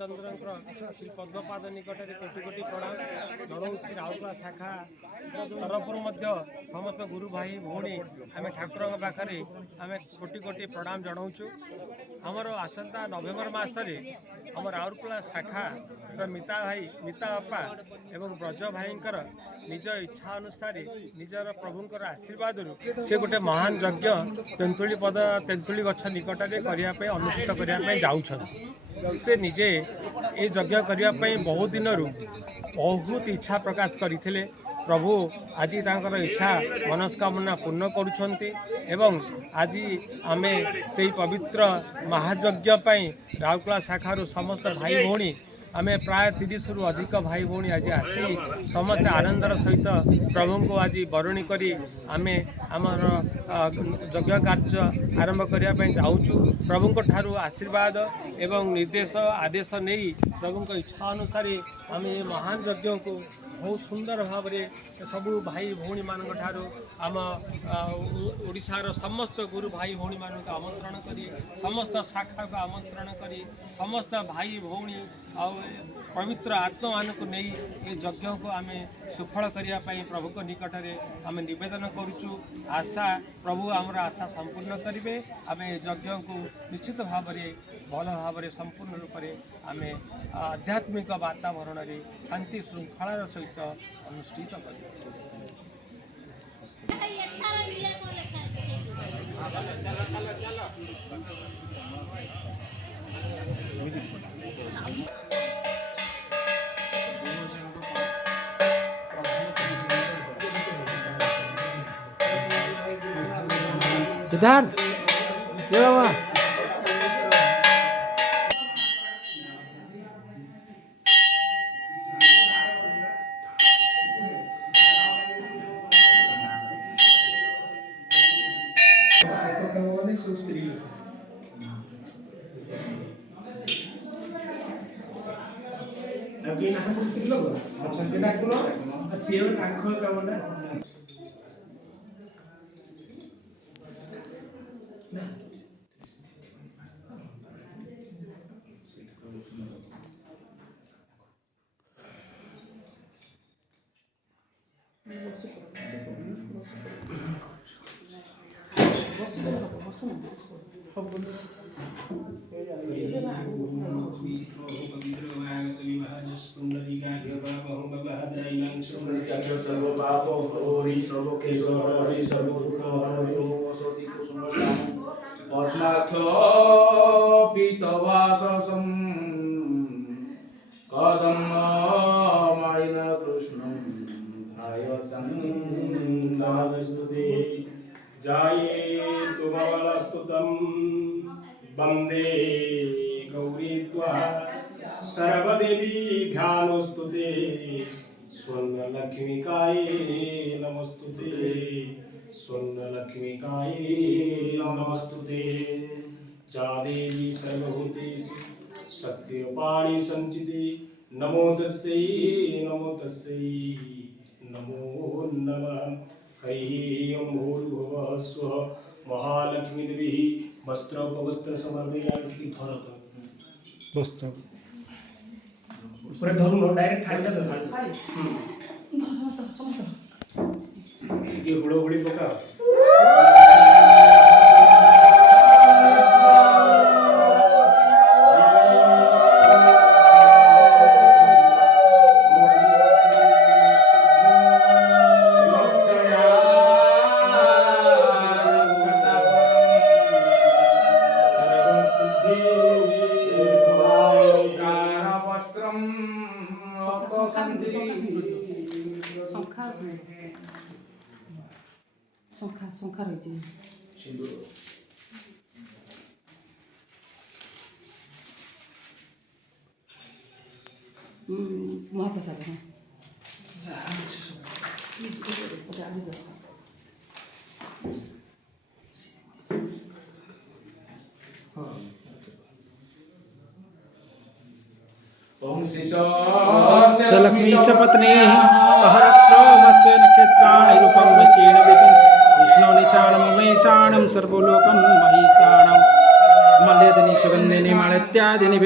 रामचंद्र श्री पद्मपाद निकट में कोटि कोटि प्रणाम जनाऊँ। राउरकेला शाखा तरफ समस्त गुरु भाई भौणी आम ठाकुर पाखे आम कोटि कोटि प्रणाम जनाऊँ। आमर आसंता नवेम्बर मसरे आम राउरकेला शाखा मिता भाई मिता बापा एवं ब्रज भाई निज इच्छा अनुसार निजर प्रभुंर आशीर्वाद से गोटे महान यज्ञ तेंतुली गछ निकट में करने अनुष्ठित करने जाऊँ। से निजे ये यज्ञ करने बहुत दिन बहुत इच्छा प्रकाश करते प्रभु आज तांकर इच्छा मनस्कामना पूर्ण करुछन्ति एवं आज आमे से पवित्र महायज्ञ राउरकेला शाखार समस्त भाई भौणी आमे प्राय 30 रु अधिक भाई भौणी आज आसी समस्त आनंदर सहित प्रभु को आज बरणी करी आमे आमर यज्ञ कार्य आरंभ करने जाऊँ। प्रभु ठारू आशीर्वाद एवं निर्देश आदेश नहीं प्रभु इच्छा अनुसार आम महान यज्ञ को बहुत सुंदर भाव में सबू भाई भौणी मान आम ओडिशार समस्त गुरु भाई भौणी मान आमंत्रण करी समस्त शाखा को आमंत्रण करी समस्त भाई भौणी आ पवित्र आत्मा मान को नहीं ये यज्ञ को आम सुफल करने प्रभु को निकट में आम नवेदन करुचु। आशा प्रभु आमर आशा संपूर्ण करेंगे। आम यज्ञ को निश्चित भाव में भल भाव में संपूर्ण रूप से आम आध्यात्मिक वातावरण में शांति श्रृंखलार सहित अनुष्ठित कर सिद्धार्थ ये बाबा वंदे गौरी सर्वदेवी ध्यानस्तुते स्वर्णलक्ष्मीकाये नमस्तुते स्वर्णलक्ष्मीकाये नमस्तुते जा देवी सर्वभूतेषु शक्तिरूपाणि संचिते नमो तस्यै नमो नमः। हरि ओम भूर्भुवः स्वः महालक्ष्मी देवी वस्त्र समर्पयामि। धरत वस्त्र पूरा धरू डायरेक्ट थाली ये हुड़ोहुड़ी पका शंखा रही महाप्रसाद हाँ लक्ष्मीश्च पत्नी अहरत्रोमस्य नक्षत्राणि रूपं वशेन वितं विष्णु निशाणममेशाणं सर्वलोकं महिषाणं मल्यदिनि सुगन्धिनि मालत्यादिनि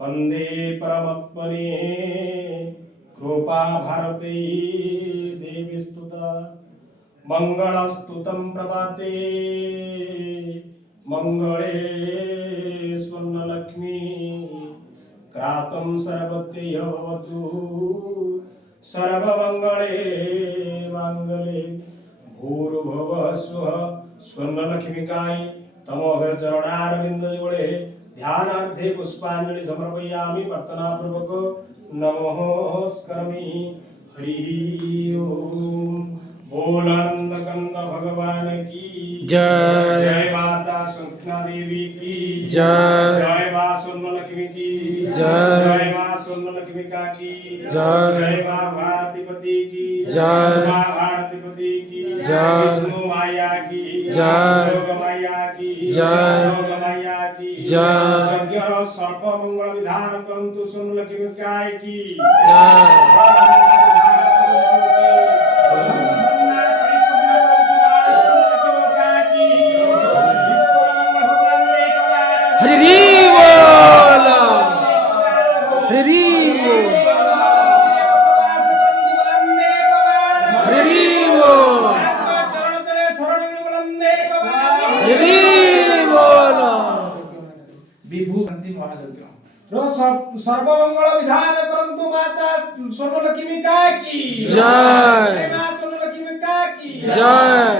वंदे परमात्मने कृपा भारते देवी स्तुता मंगलस्तुतं प्रभाते मंगले स्वर्णलक्ष्मी क्रातं सर्वत्य भवतु सर्वमंगले मंगले भूर्भुवः स्वः स्वर्णलक्ष्मीकाय तमोघर चरणारविंद जोड़े ध्यानार्थे पुष्पांजलि समर्पयामि प्रार्थना पूर्वक नमस्करामि हरि ओम। बोल आनंद कंद भगवान की जय। जय माता सुखना देवी की जय। जय मां स्वर्णलक्ष्मी की जय। जय मां स्वर्णलक्ष्मिका की जय। जय मां भारतीपति की जय। मां भारतीपति की जय। विष्णु माया की जय। योग माया की जय। योग माया की जय। यज्ञ सर्प मंगल विधान करंतु स्वर्णलक्ष्मिकाय की हरि बोल हरि बोल हरि बोल हरि बोल विभू अंतिम महायज्ञ सर्वमंगल विधान करंतु माता स्वर्णलक्ष्मिका की जय। मां स्वर्णलक्ष्मिका की जय।